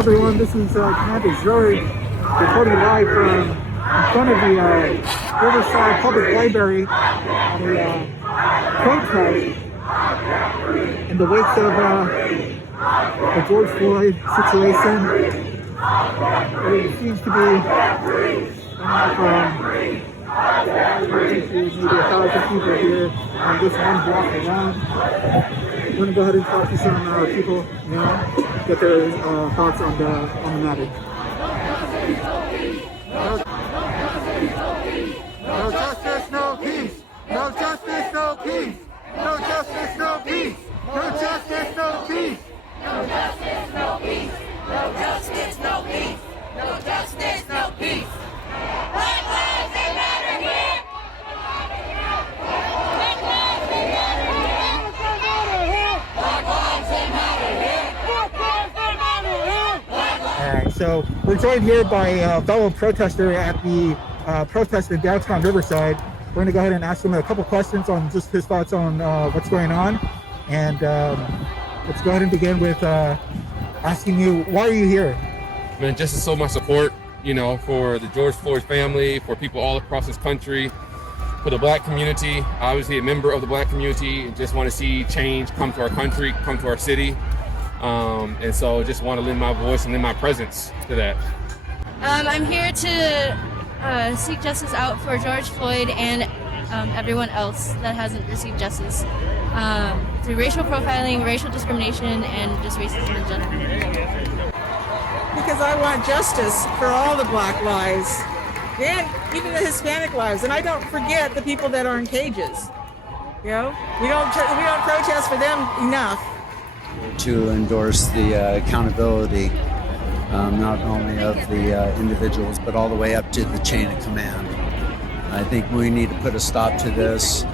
everyone, this is Commander Zurg reporting live from in front of the Riverside Public Library on a protest in the wake of the George Floyd situation. It seems to be maybe 1,000 people here on this one block around. We're going to go ahead and talk to some people now, get their thoughts on the matter. No justice, no peace. No justice, no peace. No justice, no peace. No justice, no peace. No justice, no peace. No justice, no peace. No justice, no peace. Black lives they matter here. Black lives they matter here. Black lives they matter here. Black lives they matter here. All right, so we're joined here by a fellow protester at the protest in Downtown Riverside. We're going to go ahead and ask him a couple questions on just his thoughts on what's going on. And let's go ahead and begin with asking you, why are you here? Man, just to show my support, you know, for the George Floyd family, for people all across this country, for the black community, obviously a member of the black community, and just want to see change come to our country, come to our city. And so just want to lend my voice and lend my presence to that. I'm here to seek justice out for George Floyd and everyone else that hasn't received justice through racial profiling, racial discrimination, and just racism in general. Because I want justice for all the black lives and even the Hispanic lives, and I don't forget the people that are in cages. You know, we don't protest for them enough. To endorse the accountability, not only of the individuals, but all the way up to the chain of command. I think we need to put a stop to this.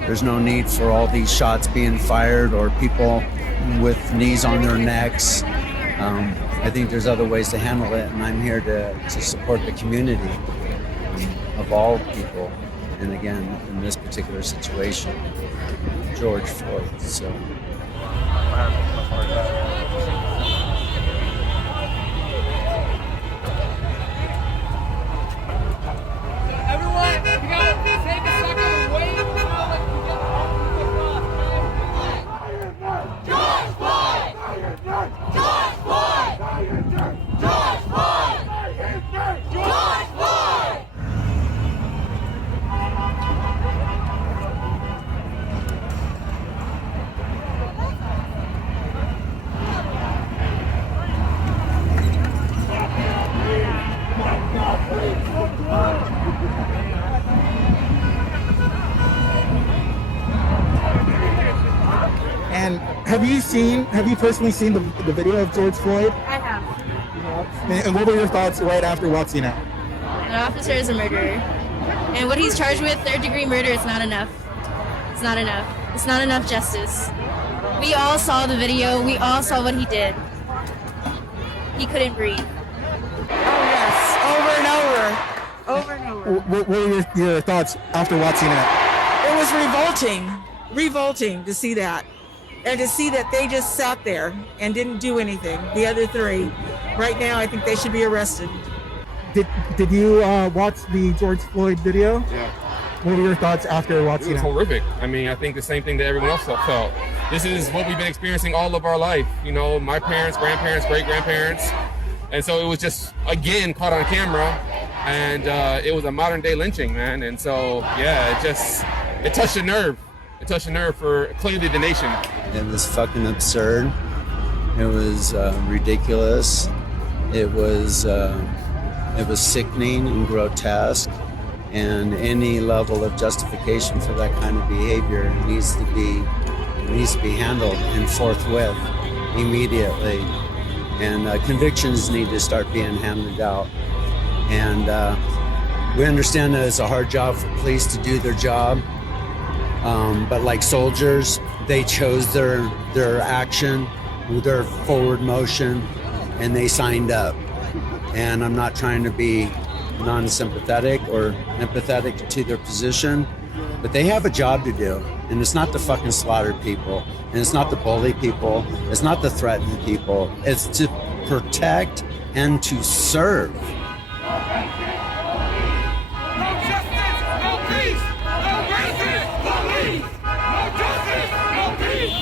There's no need for all these shots being fired or people with knees on their necks. I think there's other ways to handle it, and I'm here to support the community of all people. And again, in this particular situation, George Floyd. So. And have you personally seen the video of George Floyd? I have. And what were your thoughts right after watching it? An officer is a murderer. And what he's charged with, third-degree murder, is not enough. It's not enough. It's not enough justice. We all saw the video. We all saw what he did. He couldn't breathe. Oh yes, over and over. Over and over. What were your thoughts after watching it? It was revolting to see that. And to see that they just sat there and didn't do anything, the other three. Right now, I think they should be arrested. Did you watch the George Floyd video? Yeah. What were your thoughts after watching it? It was horrific. I mean, I think the same thing that everyone else felt. This is what we've been experiencing all of our life. You know, my parents, grandparents, great-grandparents. And so it was just, again, caught on camera. And it was a modern-day lynching, man. And so, yeah, it touched a nerve. It touched a nerve for clearly the nation. It was fucking absurd. It was ridiculous. It was sickening and grotesque. And any level of justification for that kind of behavior needs to be handled and forthwith, immediately. And convictions need to start being handed out. And we understand that it's a hard job for police to do their job. But like soldiers, they chose their action, their forward motion, and they signed up. And I'm not trying to be non-sympathetic or empathetic to their position, but they have a job to do. And it's not to fucking slaughter people, and it's not to bully people, it's not to threaten people, it's to protect and to serve. No justice, no peace. No racist police. No justice, no peace.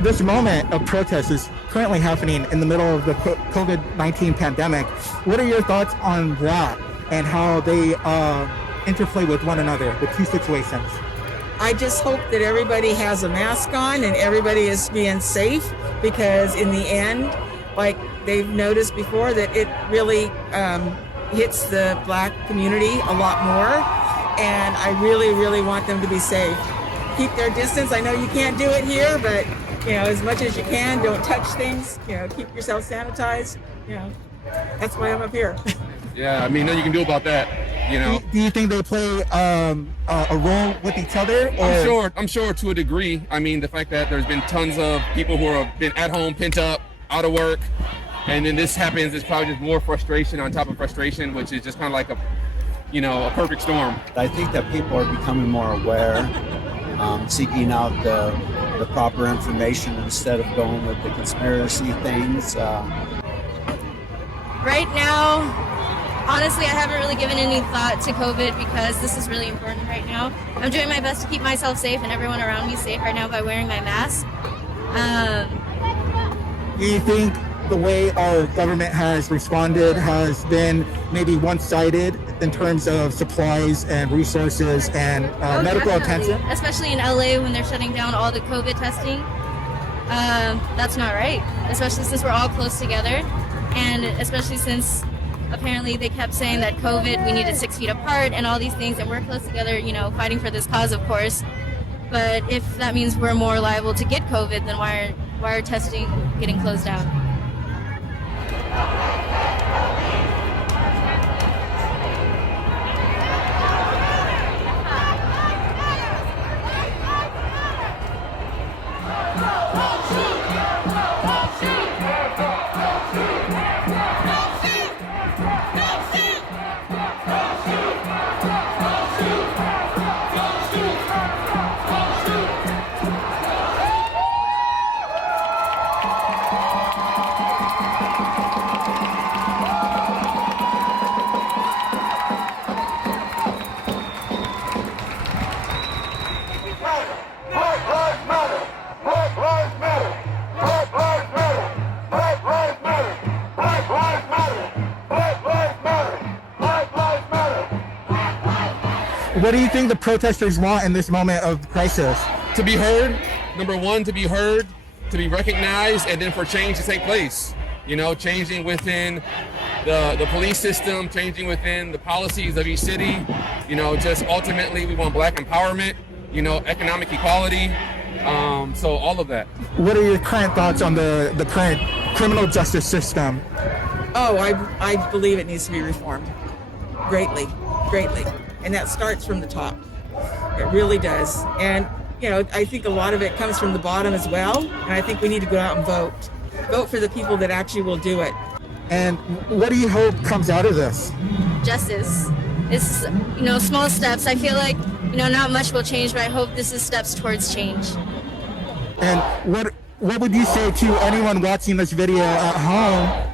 This moment of protest is currently happening in the middle of the COVID-19 pandemic. What are your thoughts on that and how they interplay with one another, the two situations? I just hope that everybody has a mask on and everybody is being safe, because in the end, like they've noticed before, that it really hits the Black community a lot more, and I really, really want them to be safe. Keep their distance. I know you can't do it here, but as much as you can, don't touch things. Keep yourself sanitized. That's why I'm up here. Yeah, I mean, nothing you can do about that. Do you think they play a role with each other? Or? I'm sure to a degree. I mean, the fact that there's been tons of people who have been at home, pent up, out of work, and then this happens, it's probably just more frustration on top of frustration, which is just kind of like a perfect storm. I think that people are becoming more aware, seeking out the proper information instead of going with the conspiracy things. Right now, honestly, I haven't really given any thought to COVID because this is really important right now. I'm doing my best to keep myself safe and everyone around me safe right now by wearing my mask. Do you think the way our government has responded has been maybe one-sided in terms of supplies and resources and medical Definitely. attention? Especially in LA when they're shutting down all the COVID testing. That's not right, especially since we're all close together, and especially since apparently they kept saying that COVID, we needed 6 feet apart and all these things, and we're close together, fighting for this cause, of course. But if that means we're more liable to get COVID, then why are testing getting closed down? What do you think the protesters want in this moment of crisis? To be heard, number one, to be heard, to be recognized, and then for change to take place. Changing within the police system, changing within the policies of each city. Just ultimately we want Black empowerment, economic equality, so all of that. What are your current thoughts on the current criminal justice system? Oh, I believe it needs to be reformed. Greatly. And that starts from the top. It really does. And, I think a lot of it comes from the bottom as well. And I think we need to go out and vote. Vote for the people that actually will do it. And what do you hope comes out of this? Justice. It's, small steps. I feel like, not much will change, but I hope this is steps towards change. And what would you say to anyone watching this video at home?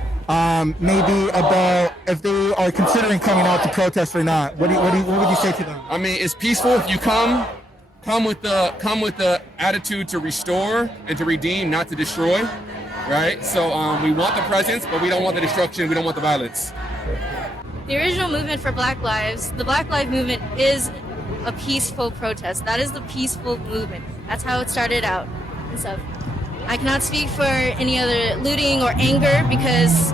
Maybe about if they are considering coming out to protest or not. What would you say to them? I mean, it's peaceful. If you come with the attitude to restore and to redeem, not to destroy, right? So we want the presence, but we don't want the destruction. We don't want the violence. The original movement for Black Lives, the Black Lives Movement, is a peaceful protest. That is the peaceful movement. That's how it started out and stuff. I cannot speak for any other looting or anger because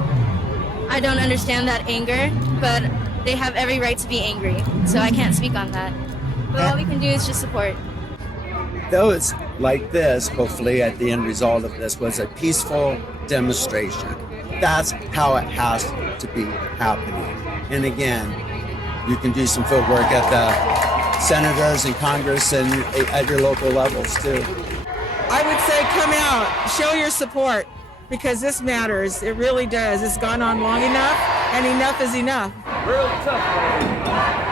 I don't understand that anger, but they have every right to be angry, so I can't speak on that. But all we can do is just support. those like this, hopefully at the end result of this, was a peaceful demonstration. That's how it has to be happening. And again, you can do some footwork at the senators and Congress and at your local levels too. I would say come out, show your support, because this matters. It really does. It's gone on long enough, and enough is enough. Real tough.